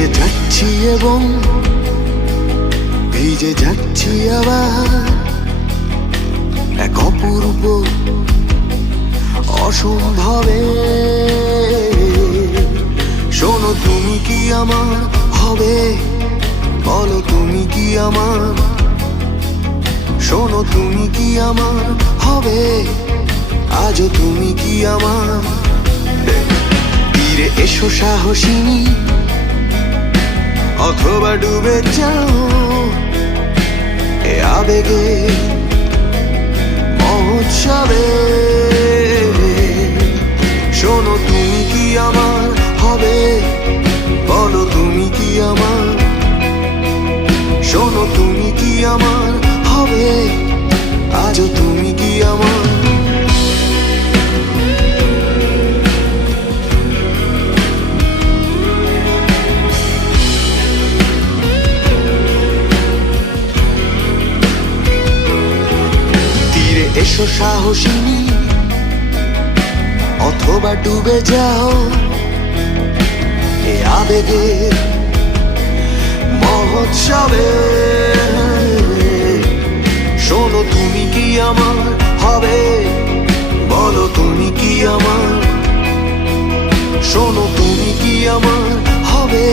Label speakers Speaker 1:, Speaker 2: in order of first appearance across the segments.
Speaker 1: ভেসে যাচ্ছি এবং ভিজে যাচ্ছি আবার এক অপূর্ব অসম্ভবে শোনো, তুমি কি আমার হবে? বলো, তুমি কি আমার? শোনো, তুমি কি আমার হবে? আজও তুমি কি আমার? এসো সাহসিনী অথবা ডুবে যাও। এ আবেগে, মহোৎসবে। শোনো, তুমি কি আমার হবে? বলো, তুমি কি আমার? শোনো, তুমি কি আমার সাহসিনী, অথবা ডুবে যাও। এ আবেগে মহোৎসবে। শোনো তুমি কি আমার হবে? বলো তুমি কি আমার? শোনো তুমি কি আমার হবে?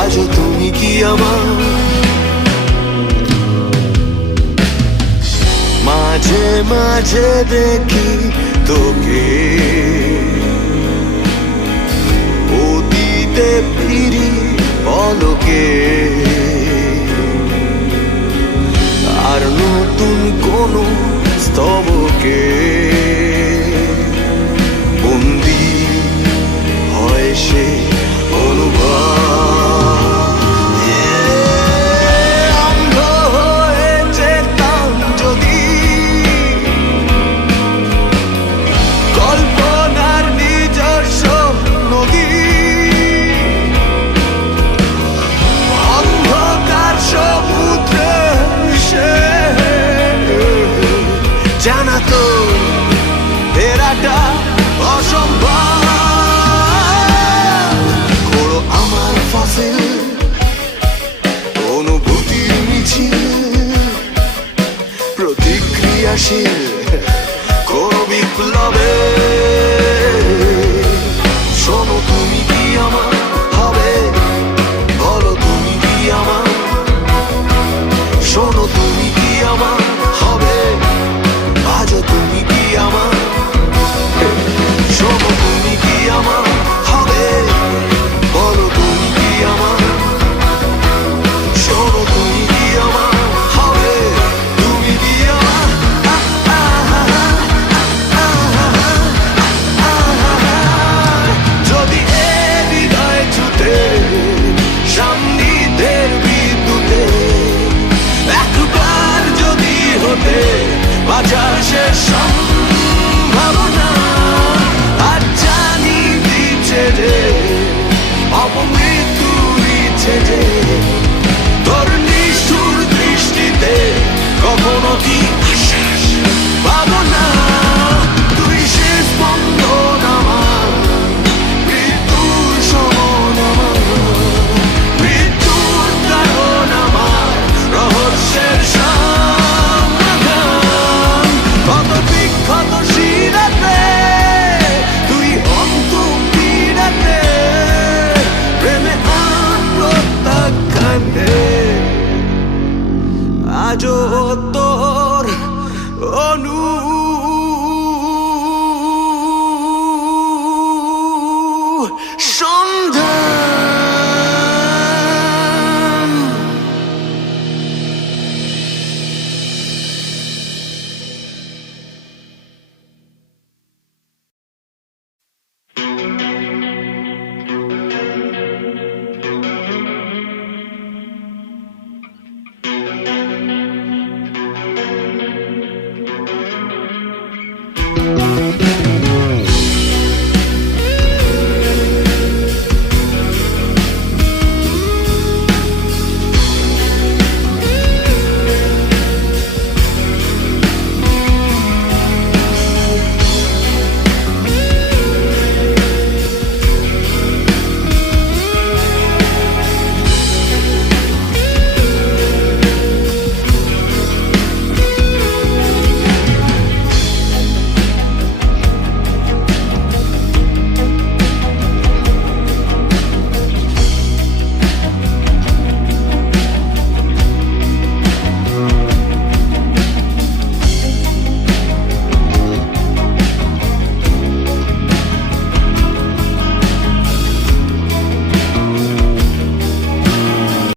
Speaker 1: আজ তুমি কি আমার? মাঝে দেখি তোকে। অতীতে ফিরি পলকে প্রতিক্রিয়াশীল কোন শোনো তুমি কি আমার তুমি কি আমার শোনো তুমি কি আমার তোর অনু